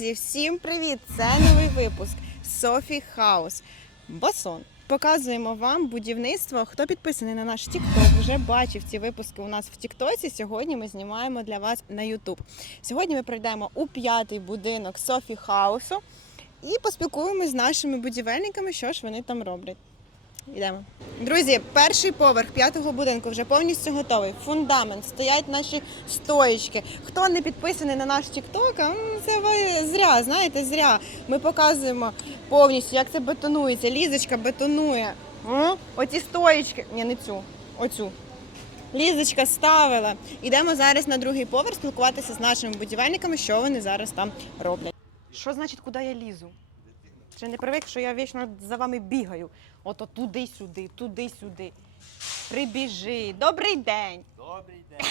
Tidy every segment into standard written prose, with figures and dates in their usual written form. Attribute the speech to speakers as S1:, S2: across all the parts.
S1: Друзі, всім привіт! Це новий випуск Софі Хаус. Басон. Показуємо вам будівництво. Хто підписаний на наш TikTok, вже бачив ці випуски у нас в TikTok. Сьогодні ми знімаємо для вас на YouTube. Сьогодні ми прийдемо у 5-й будинок Софі Хаусу і поспілкуємось з нашими будівельниками, що ж вони там роблять. Йдемо. Друзі, перший поверх 5-го будинку вже повністю готовий. Фундамент, стоять наші стоїчки. Хто не підписаний на наш TikTok, це ви зря, знаєте, зря. Ми показуємо повністю, як це бетонується. Лізочка бетонує. Оці стоїчки. Ні, не цю, оцю. Лізочка ставила. Йдемо зараз на другий поверх спілкуватися з нашими будівельниками, що вони зараз там роблять. Що значить, куди я лізу? Чи не привик, що я вічно за вами бігаю? Ото туди-сюди, туди-сюди. Прибіжи. Добрий день!
S2: Добрий день!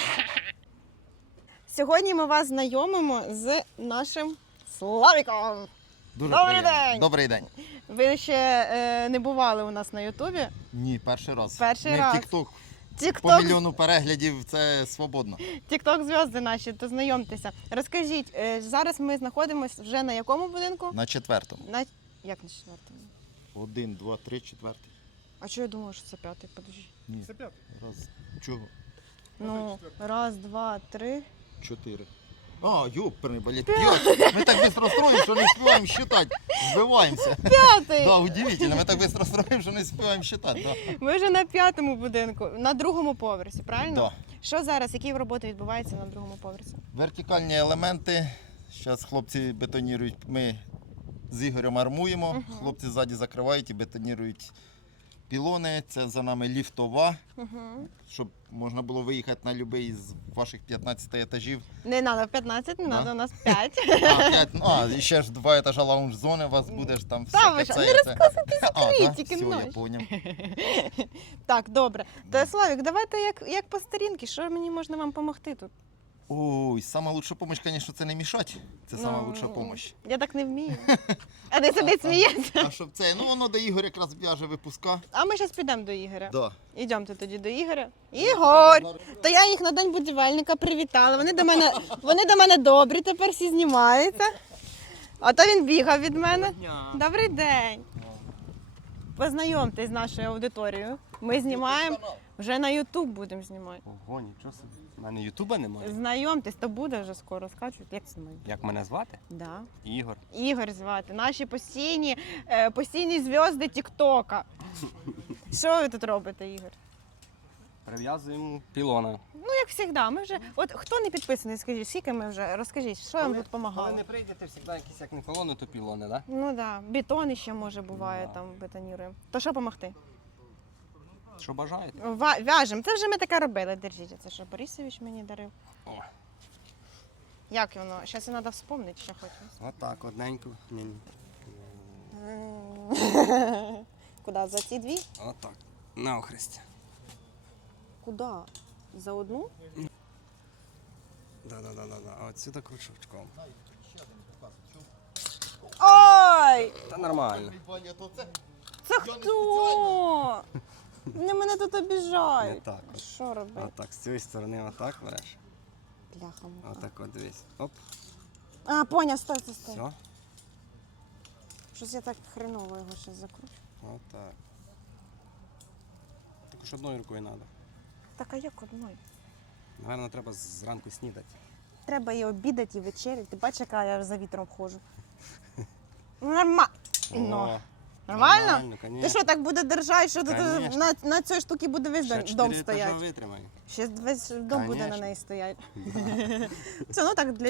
S1: Сьогодні ми вас знайомимо з нашим Славіком. Добрий день!
S3: Добрий день.
S1: Ви ще не бували у нас на Ютубі?
S3: Ні, перший раз.
S1: Перший
S3: Ми
S1: раз.
S3: в TikTok по
S1: Тік-ток,
S3: мільйону переглядів, це свободно.
S1: тік-ток зв'язки наші, то знайомтеся. Розкажіть, зараз ми знаходимося вже на якому будинку?
S3: На 4-му.
S1: Як на 4-му?
S3: 1, 2, 3, 4.
S1: А чого я думала, що це 5-й? Подожди.
S3: Ні.
S2: Це п'ятий.
S3: Раз. Чого?
S1: Ну, раз, два, три.
S3: 4. А, ёпперний, блядь, 5. Ми так швидко строїмо, що не співаємо считати. Збиваємося.
S1: 5-й!
S3: Да, удивительно, ми так швидко строїмо, що не співаємо считати. Да.
S1: Ми вже на 5-му будинку, на 2-му поверсі, правильно?
S3: Да.
S1: Що зараз, які роботи відбуваються на 2-му поверсі?
S3: Вертикальні елементи. Зараз хлопці бетонірують, ми з Ігорем армуємо. Хлопці ззаді закривають і бетонірують пілони. Це за нами ліфтова, щоб можна було виїхати на будь-який з ваших 15 етажів.
S1: Не треба 15, не треба, у нас 5.
S3: І ще ж 2 етажа лаунж-зони у вас буде ж там
S1: Та ви
S3: все.
S1: що, не розказуйте секрет, тільки
S3: Все, я
S1: ночь.
S3: поняв.
S1: Так, добре. То, Славік, давайте як по старінки, що мені можна вам допомогти тут?
S3: Ой, сама лучша допомога, звісно, це не мішати. Це сама лучша допомога.
S1: Я так не вмію. А ти сидить сміється.
S3: А щоб це, воно до Ігоря якраз в'яже випуска.
S1: А ми зараз підемо до Ігоря.
S3: Да.
S1: Ідемте тоді до Ігоря. Ігор! То я їх на день будівельника привітала. Вони до мене добрі, тепер всі знімаються. А то він бігав від мене. Добрий день. Познайомтесь з нашою аудиторією. Ми знімаємо, вже на YouTube будемо знімати.
S2: Ого, нічого собі. У мене Ютуба немає.
S1: Знайомтесь, то буде вже скоро скачуть. Як це моє?
S2: Як мене звати?
S1: Да.
S2: Ігор.
S1: Ігор звати. Наші постійні зв'язки Тіктока. Що ви тут робите, Ігор?
S2: Прив'язуємо пілона.
S1: Ну, як завжди, ми вже. От хто не підписаний, скажіть, скільки ми вже розкажіть, що вам тут
S2: Коли
S1: допомагало?
S2: не прийдете, завжди якісь як не пілони, то пілони, так?
S1: Ну так, да. Бетон ще може буває,
S2: Да.
S1: там бетоніруємо. То що допомогти?
S2: Що бажаєте?
S1: В'яжемо. Це вже ми таке робили. Держіть, це що Борисович мені дарив.
S2: О.
S1: Як воно? Зараз треба вспомнити, що хочу.
S2: Отак, одненько. Ні-ні.
S1: Куди? За ці дві?
S2: Отак. На охрест.
S1: Куди? За одну?
S2: Да. А отсюди крючочком.
S1: Ой!
S2: Та нормально.
S1: Це хто? Вони мене тут
S2: Не
S1: обіжають.
S2: так. От.
S1: Що робити?
S2: Отак, з цієї сторони отак береш.
S1: Бляха.
S2: Отак от дивись. Оп,
S1: А, поняв, стой.
S2: все.
S1: Щось я так хреново його ще закручу.
S2: Отак. Також одною рукою треба.
S1: Так, а як одною?
S2: Гарно треба зранку снідати.
S1: Треба і обідати, і вечеряти. Ти бачиш, яка я за вітром ходжу. Нормально.
S2: О,
S1: Нормально? Ти
S2: конечно.
S1: що, так буде держати, що тут
S2: Конечно.
S1: на цій штуці буде весь
S2: Ще
S1: дом
S2: 4
S1: стояти?
S2: етажа витримає.
S1: Ще весь дом буде на
S2: Конечно.
S1: неї стояти. Це, ну так,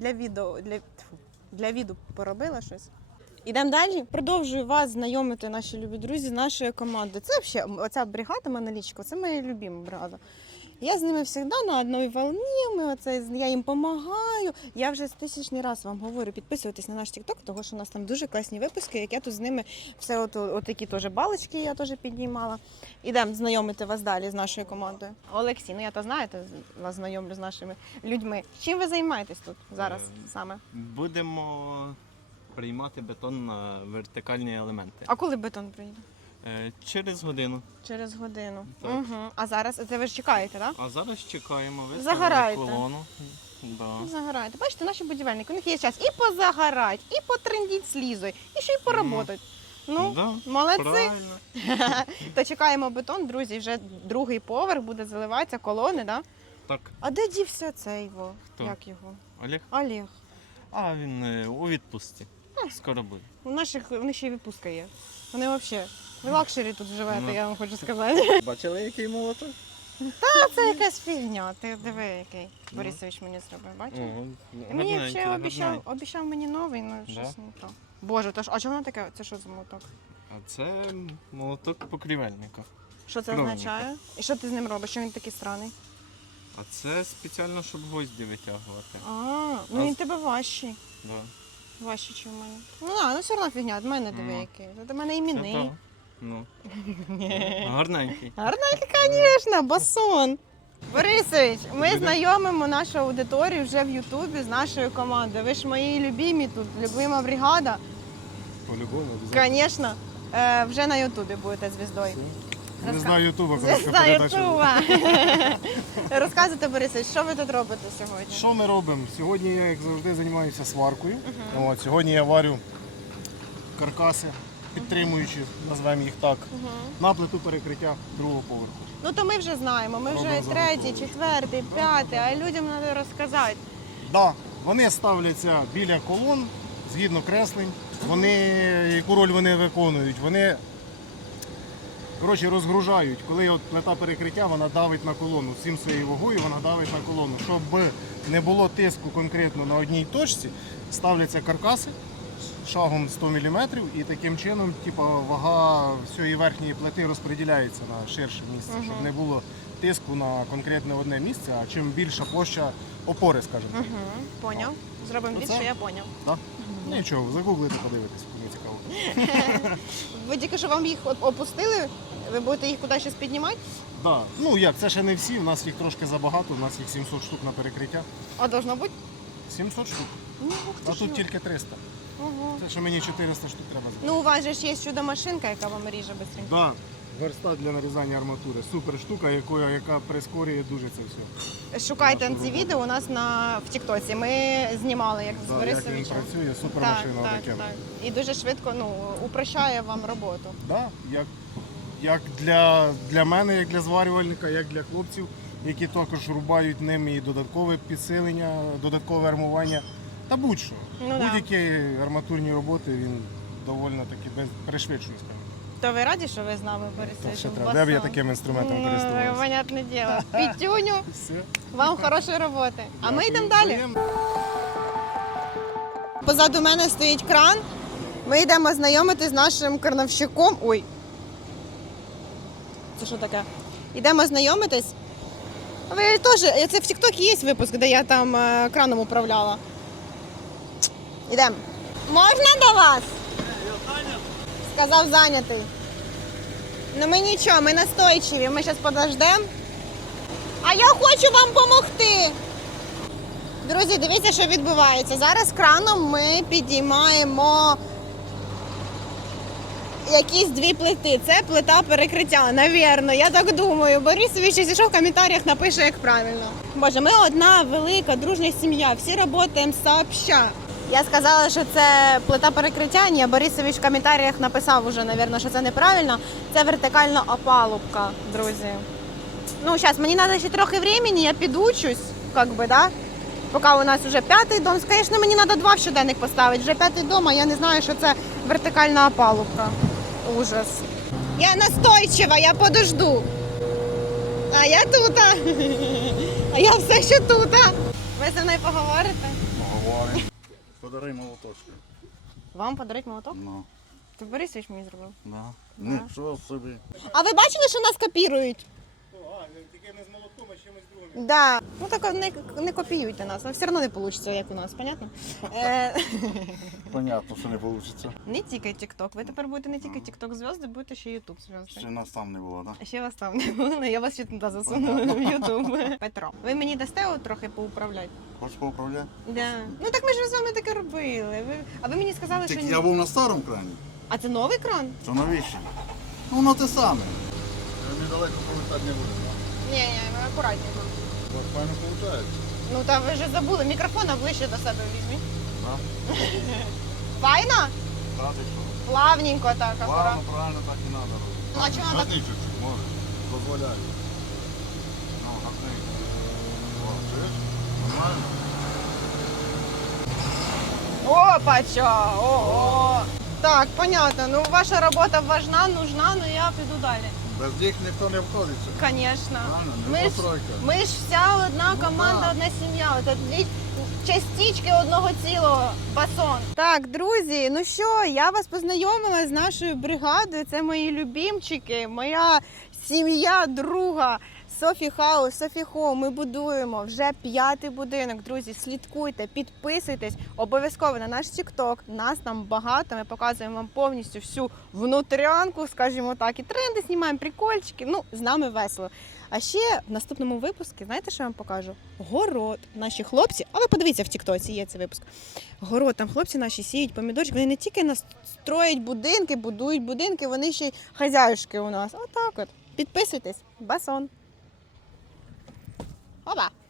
S1: для відео поробила щось. Ідемо далі. Продовжую вас знайомити, наші любі друзі, з нашою командою. Це взагалі, оця бригада Монолічко, це моя любима бригада. Я з ними завжди на одній волні, я їм допомагаю. Я вже 1000 раз вам говорю, підписуйтесь на наш TikTok, тому що у нас там дуже класні випуски, як я тут з ними все отакі теж балочки я теж піднімала. Ідемо знайомити вас далі з нашою командою. Олексій, ну я то знаєте, вас знайомлю з нашими людьми. Чим ви займаєтесь тут зараз саме?
S4: Будемо приймати бетон на вертикальні елементи.
S1: А коли бетон приїде?
S4: Через годину.
S1: Через годину.
S4: Так.
S1: Угу. А зараз це ви ж чекаєте, так?
S4: А зараз чекаємо,
S1: Загораєте.
S4: виставимо колону. Да.
S1: Загораєте. Бачите, наші будівельники, у них є час і позагорати, і потрендіть з Лізою, і ще й поработати. Ну,
S4: Да,
S1: молодці.
S4: правильно.
S1: То чекаємо бетон, друзі, вже другий поверх буде заливатися, колони, да?
S4: Так,
S1: А де дівся цей його?
S4: Хто?
S1: Як його?
S4: Олег.
S1: Олег.
S4: А він у відпустці. Скоро буде.
S1: У них ще й відпустка є. Вони взагалі в лакшері тут живете,
S4: Ну.
S1: я вам хочу сказати.
S4: Бачили, який молоток?
S1: Це якась фігня. Ти диви, який Борисович мені зробив, бачиш? Мені ще обіцяв мені новий, ну
S4: Да?
S1: щось не то. Боже, то ж, а чого воно таке? Це що за молоток?
S4: А це молоток покрівельника.
S1: Що це
S4: Кровника.
S1: означає? І що ти з ним робиш? Що він такий странний?
S4: А це спеціально, щоб гвозді витягувати.
S1: Ну він тебе важчий.
S4: Да.
S1: Важче, ніж у мене. Ну все одно фігня, від мене диви
S4: Ну.
S1: який. Це до мене
S4: Це
S1: іменний.
S4: да. Ну. Гарненький.
S1: Гарненький, звісно, басон. Борисович, ми знайомимо нашу аудиторію вже в Ютубі з нашою командою. Ви ж мої любимі тут, любима бригада.
S2: По-любому.
S1: Звісно, вже на Ютубі будете звіздою.
S2: Не знаю Ютуба,
S1: Звізда Ютуба. Розказуйте, Борисович, що ви тут робите сьогодні?
S5: Що ми робимо? Сьогодні я, як завжди, займаюся сваркою. От, сьогодні я варю каркаси, підтримуючи, назвемо їх так, на плиту перекриття другого поверху.
S1: Ну то ми вже знаємо, ми вже
S5: Робимо
S1: третій,
S5: заготовки.
S1: четвертий, п'ятий, а людям треба розказати.
S5: Да, вони ставляться біля колон, згідно креслень. Вони, яку роль вони виконують? Вони розгружають. Коли от плита перекриття, вона давить на колону. Всім своєю вагою вона давить на колону. Щоб не було тиску конкретно на одній точці, ставляться каркаси шагом 100 мм і таким чином вага всієї верхньої плити розподіляється на ширше місце, щоб не було тиску на конкретне одне місце, а чим більша площа опори, скажімо так.
S1: Поняв. Зробимо від,
S5: Оце?
S1: що я поняв.
S5: Да? Нічого, загуглите, подивитесь, кому цікаво.
S1: Ви тільки що вам їх опустили, ви будете їх кудись щось піднімати?
S5: Да. Ну як, це ще не всі, у нас їх трошки забагато, у нас їх 700 штук на перекриття.
S1: А должно бути?
S5: 700 штук,
S1: Ну, ух
S5: а
S1: ти ж,
S5: тут
S1: ну.
S5: тільки 300.
S1: Ого.
S5: Це ще мені 400 штук треба зробити.
S1: Ну, у вас же ж є чудо-машинка, яка вам ріже швидко.
S5: Да. Верстат для нарізання арматури. Супер штука, яка прискорює дуже це все.
S1: Шукайте ці відео у нас в Тіктоці. Ми знімали, як з
S5: Да, як він
S1: Борисовичем.
S5: працює, супер
S1: Так,
S5: машина
S1: так,
S5: таке.
S1: так. І дуже швидко упрощає вам роботу.
S5: Да, як для мене, як для зварювальника, як для хлопців, які також рубають ним і додаткове підсилення, додаткове армування. Та будь-що.
S1: Ну, да.
S5: Будь-які арматурні роботи він доволі таки пришвидшує, скажімо.
S1: То ви раді, що ви з нами,
S5: Та
S1: Борисович?
S5: ще треба. Де б я таким інструментом користувався?
S1: Понятне діло. Пітюню,
S5: Все.
S1: вам хорошої роботи. А ми
S5: Дякую.
S1: йдемо далі.
S5: Взаємно.
S1: Позаду мене стоїть кран. Ми йдемо знайомитись з нашим крановщиком. Ой. Це що таке? Йдемо знайомитись. Ви теж, це в Тіктокі є випуск, де я там краном управляла. Йдемо. Можна до вас? Сказав зайнятий. Ну ми нічого, ми настойчиві, ми зараз подождемо. А я хочу вам допомогти. Друзі, дивіться, що відбувається. Зараз краном ми підіймаємо якісь дві плити. Це плита перекриття, навірно, я так думаю. Борисович, якщо що, в коментарях напише, як правильно. Боже, ми одна велика, дружня сім'я, всі працюємо сообща. Я сказала, що це плита перекриття, ні, Борисович в коментарях написав уже, навірно, що це неправильно. Це вертикальна опалубка, друзі. Ну, зараз, мені треба ще трохи времени, я підучусь, как би, да? Поки у нас вже п'ятий дом. Звісно, мені треба 2 в щоденник поставити. Вже п'ятий дом, а я не знаю, що це вертикальна опалубка. Ужас. Я настойчива, я подожду. А я тут. А я все ще тут. Ви зі мною поговорите?
S6: Поговоримо. Подаруй молоточку.
S1: Вам подарить молоток?
S6: Ну,
S1: Ти Борисович мені зробив.
S6: да. Нічого собі.
S1: А ви бачили, що нас копірують?
S5: Тільки не з молотком, а чимось другим.
S1: Да. Ну так не копіюйте нас, але все одно не вийде, як у нас, понятно?
S6: Понятно, що не вийде.
S1: Не тільки TikTok. Ви тепер будете не тільки TikTok зв'язки, будете ще YouTube зв'язки.
S6: Ще нас там не було, так?
S1: А ще вас там не було, я вас ще туди засунула в YouTube. Петро, ви мені дасте от трохи поуправляти?
S6: Хочеш поуправляти?
S1: Да. Ну так ми ж з вами таке робили. А ви мені сказали, що
S6: Так
S1: ні.
S6: я був на старому крані.
S1: А це новий кран?
S6: Що навіщо? Ну, воно те саме. Недалеко повертати не буде, так?
S1: Ні, акуратненько.
S6: Файно виходить.
S1: Ну та ви вже забули, мікрофона ближче до себе візьміть.
S6: Да.
S1: Файно?
S6: Да, ти що?
S1: Плавненько так, акуратно.
S6: Правильно, правильно так і треба робити.
S1: Ну, а чого так?
S6: Газни чуть-чуть, може. Дозволяю. Ну, газни. О, чуєш? Нормально?
S1: Опача! Ого! Так, понятно. Ну ваша робота важна, нужна, ну я піду далі.
S6: Без них ніхто не обходиться.
S1: Звісно.
S6: Правильно,
S1: Ми
S6: не
S1: ж,
S6: постройка.
S1: ми ж вся одна команда,
S6: да.
S1: одна сім'я. Це дві частички одного цілого. Басон. Так, друзі, ну що, я вас познайомила з нашою бригадою. Це мої любімчики, моя сім'я, друга. Софі Хаус, Софі Хоум. Ми будуємо вже 5-й будинок. Друзі, слідкуйте, підписуйтесь. Обов'язково на наш TikTok. Нас там багато. Ми показуємо вам повністю всю внутрянку, скажімо так. І тренди знімаємо, прикольчики. Ну, з нами весело. А ще в наступному випуску, знаєте, що я вам покажу? Город. Наші хлопці, а ви подивіться в TikTok, є цей випуск. Город, там хлопці наші сіють помідорчики. Вони не тільки строять будинки, будують будинки, вони ще й хазяюшки у нас. Отак от. Підписуйтесь. Басон. Опа!